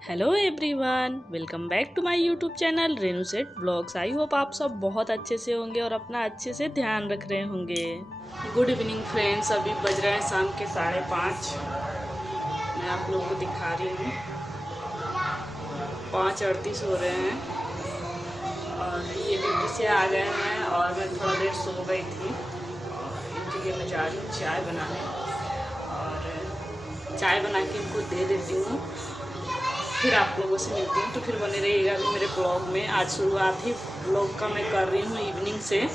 Hello everyone, welcome back to my YouTube channel Renu set blogs. I hope आप सब बहुत अच्छे से होंगे और अपना अच्छे से ध्यान रख रहे होंगे। गुड इवनिंग फ्रेंड्स, अभी बज रहे हैं शाम के 5:30। मैं आप लोगों को दिखा रही हूँ 5:38 हो रहे हैं और ये ड्यूटी से आ गए हैं और मैं थोड़ा देर सो गई थी। इनके लिए मैं जा रही हूँ चाय बनाने और चाय बना के इनको दे देती हूँ, फिर आप लोगों से मिलती हूँ। तो फिर बने रहिएगा अभी मेरे ब्लॉग में। आज शुरुआत ही ब्लॉग का मैं कर रही हूँ इवनिंग से।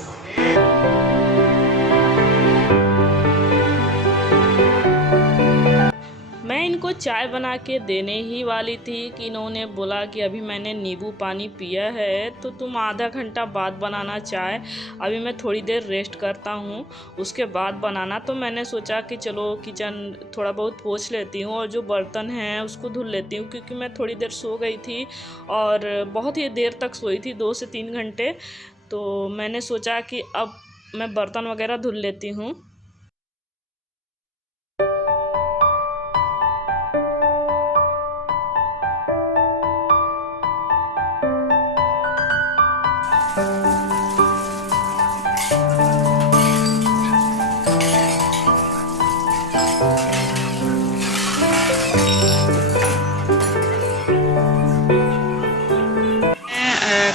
मैं इनको चाय बना के देने ही वाली थी कि इन्होंने बोला कि अभी मैंने नींबू पानी पिया है तो तुम आधा घंटा बाद बनाना चाय। अभी मैं थोड़ी देर रेस्ट करता हूँ, उसके बाद बनाना। तो मैंने सोचा कि चलो किचन थोड़ा बहुत पोंछ लेती हूँ और जो बर्तन हैं उसको धुल लेती हूँ, क्योंकि मैं थोड़ी देर सो गई थी और बहुत ही देर तक सोई थी, 2 से 3 घंटे। तो मैंने सोचा कि अब मैं बर्तन वगैरह धुल लेती हूँ।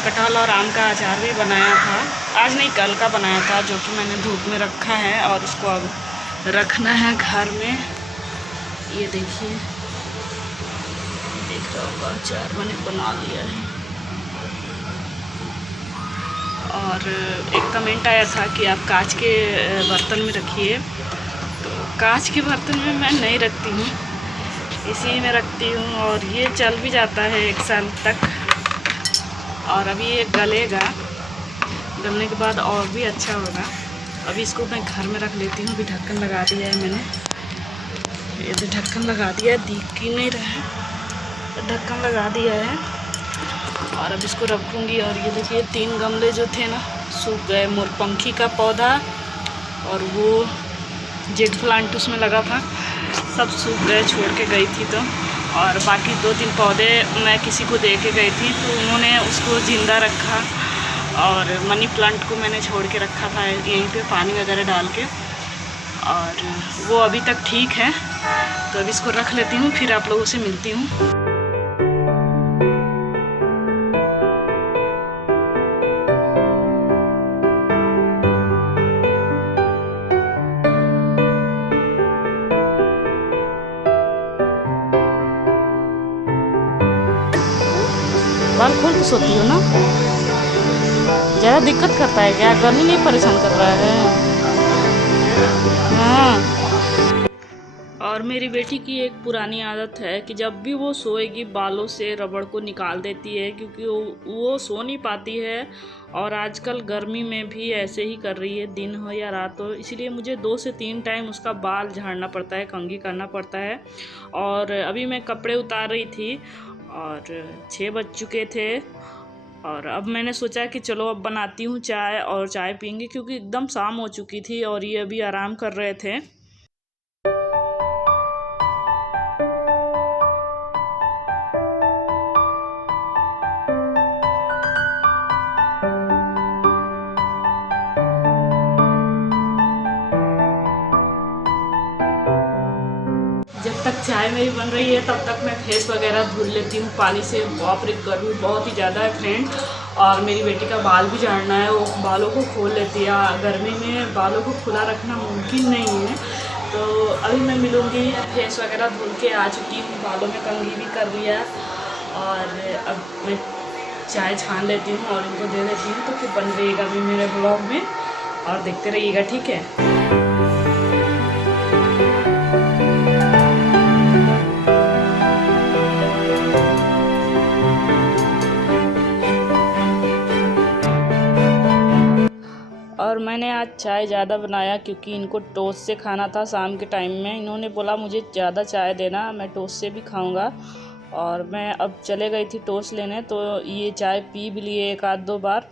कटहल और आम का अचार भी बनाया था, आज नहीं कल का बनाया था, जो कि मैंने धूप में रखा है और उसको अब रखना है घर में। ये देखिए, देख रहा होगा अचार मैंने बना लिया है। और एक कमेंट आया था कि आप कांच के बर्तन में रखिए, तो कांच के बर्तन में मैं नहीं रखती हूँ, इसी में रखती हूँ और ये चल भी जाता है 1 साल तक। और अभी ये गलेगा, गलने के बाद और भी अच्छा होगा। अभी इसको मैं घर में रख लेती हूँ। अभी ढक्कन लगा दिया है मैंने, ये तो ढक्कन लगा दिया है, दिख ही नहीं रहा है, तो ढक्कन लगा दिया है और अब इसको रखूँगी। और ये देखिए 3 गमले जो थे ना सूख गए। मोरपंखी का पौधा और वो जेड प्लांट उसमें लगा था, सब सूख गए, छोड़ के गई थी तो। और बाकी 2-3 पौधे मैं किसी को दे के गई थी तो उन्होंने उसको ज़िंदा रखा। और मनी प्लांट को मैंने छोड़ के रखा था यहीं पे पानी वगैरह डाल के, और वो अभी तक ठीक है। तो अभी इसको रख लेती हूँ, फिर आप लोगों से मिलती हूँ। बाल खोल के सोती हो ना? ज़्यादा दिक्कत करता है क्या? गर्मी नहीं परेशान कर रहा है? हाँ। और मेरी बेटी की एक पुरानी आदत है कि जब भी वो सोएगी बालों से रबड़ को निकाल देती है, क्योंकि वो सो नहीं पाती है। और आजकल गर्मी में भी ऐसे ही कर रही है, दिन हो या रात हो। इसीलिए मुझे 2 से 3 टाइम उसका बाल झाड़ना पड़ता है, कंघी करना पड़ता है। और अभी मैं कपड़े उतार रही थी और 6 बज चुके थे और अब मैंने सोचा कि चलो अब बनाती हूँ चाय और चाय पीएंगे, क्योंकि एकदम शाम हो चुकी थी और ये अभी आराम कर रहे थे। जब तक चाय मेरी बन रही है तब तक मैं फेस वगैरह धुल लेती हूँ पानी से। बाप रे, गर्मी बहुत ही ज़्यादा है फ्रेंड। और मेरी बेटी का बाल भी झाड़ना है, वो बालों को खोल लेती है। गर्मी में बालों को खुला रखना मुमकिन नहीं है। तो अभी मैं मिलूँगी, फेस वगैरह धुल के आ चुकी हूँ, बालों में कंघी भी कर लिया और अब मैं चाय छान लेती हूँ और इनको दे देती हूँ। तो फिर बन रहिएगा अभी मेरे ब्लॉग में और देखते रहिएगा, ठीक है? और मैंने आज चाय ज़्यादा बनाया क्योंकि इनको टोस्ट से खाना था शाम के टाइम में। इन्होंने बोला मुझे ज़्यादा चाय देना, मैं टोस्ट से भी खाऊंगा। और मैं अब चले गई थी टोस्ट लेने, तो ये चाय पी भी लिए 1-2 बार।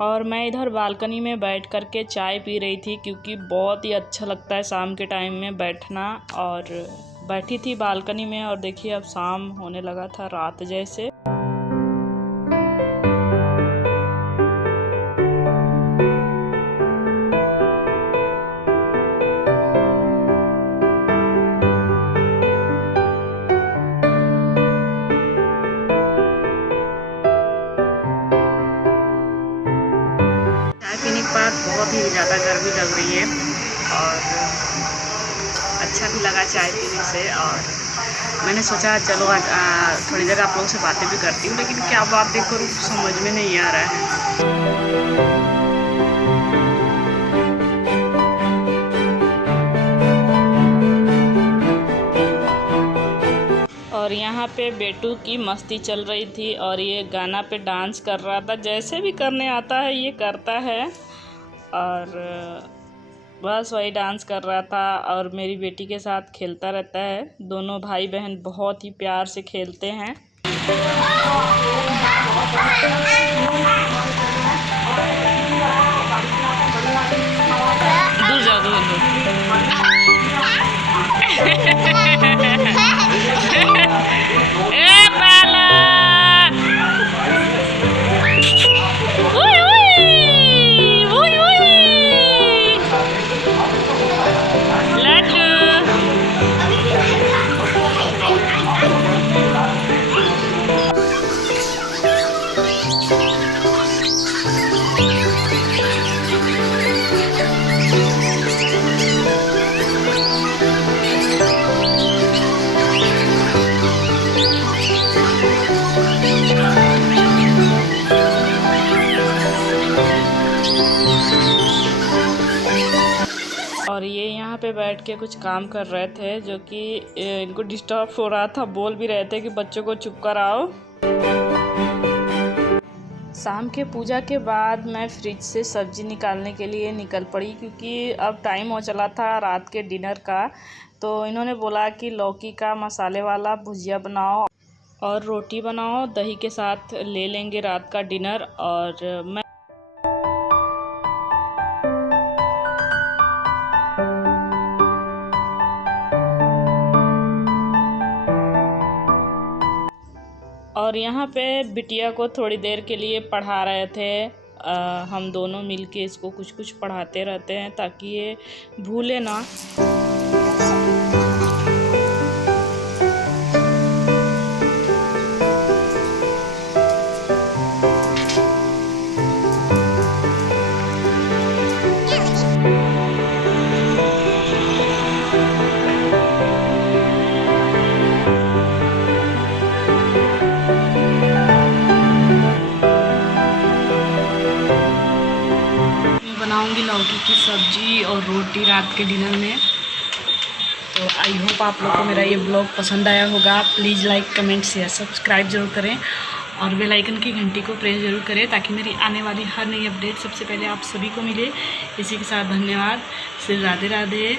और मैं इधर बालकनी में बैठ कर के चाय पी रही थी, क्योंकि बहुत ही अच्छा लगता है शाम के टाइम में बैठना। और बैठी थी बालकनी में और देखिए अब शाम होने लगा था, रात जैसे। बहुत ही ज़्यादा गर्मी लग रही है और अच्छा भी लगा चाय पीने से। और मैंने सोचा चलो आज थोड़ी देर आप लोगों से बातें भी करती हूँ, लेकिन क्या बातें करूँ समझ में नहीं आ रहा है। और यहाँ पे बेटू की मस्ती चल रही थी और ये गाना पे डांस कर रहा था। जैसे भी करने आता है ये करता है और बस वही डांस कर रहा था और मेरी बेटी के साथ खेलता रहता है। दोनों भाई बहन बहुत ही प्यार से खेलते हैं। दूर जाओ, दूर दूर। और ये यहाँ पे बैठ के कुछ काम कर रहे थे, जो कि इनको डिस्टर्ब हो रहा था। बोल भी रहे थे कि बच्चों को चुप कराओ। शाम के पूजा के बाद मैं फ्रिज से सब्ज़ी निकालने के लिए निकल पड़ी, क्योंकि अब टाइम हो चला था रात के डिनर का। तो इन्होंने बोला कि लौकी का मसाले वाला भुजिया बनाओ और रोटी बनाओ, दही के साथ ले लेंगे रात का डिनर। और मैं और यहाँ पे बिटिया को थोड़ी देर के लिए पढ़ा रहे थे। हम दोनों मिलके इसको कुछ कुछ पढ़ाते रहते हैं ताकि ये भूले ना। बनाऊंगी लौकी की सब्जी और रोटी रात के डिनर में। तो आई होप आप लोग को मेरा ये ब्लॉग पसंद आया होगा। Please like, comment, share, subscribe जरूर करें और बेल आइकन की घंटी को प्रेस जरूर करें, ताकि मेरी आने वाली हर नई अपडेट सबसे पहले आप सभी को मिले। इसी के साथ धन्यवाद। फिर राधे राधे।